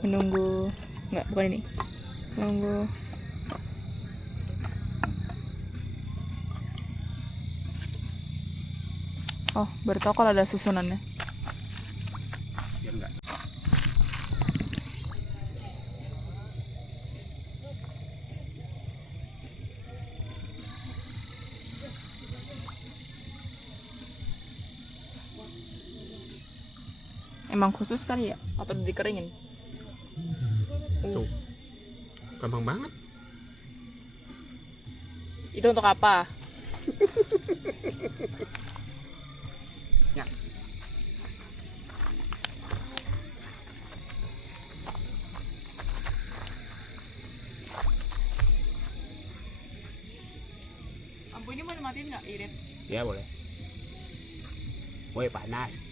menunggu, nggak, bukan ini, menunggu. Oh, baru tahu kalau ada susunannya. Biar enggak. Emang khusus kali ya, atau dikeringin? Tuh. Gampang banget. Itu untuk apa? Ya. Lampu ini mau dimatiin nggak, Irit? Ya boleh. Woi panas.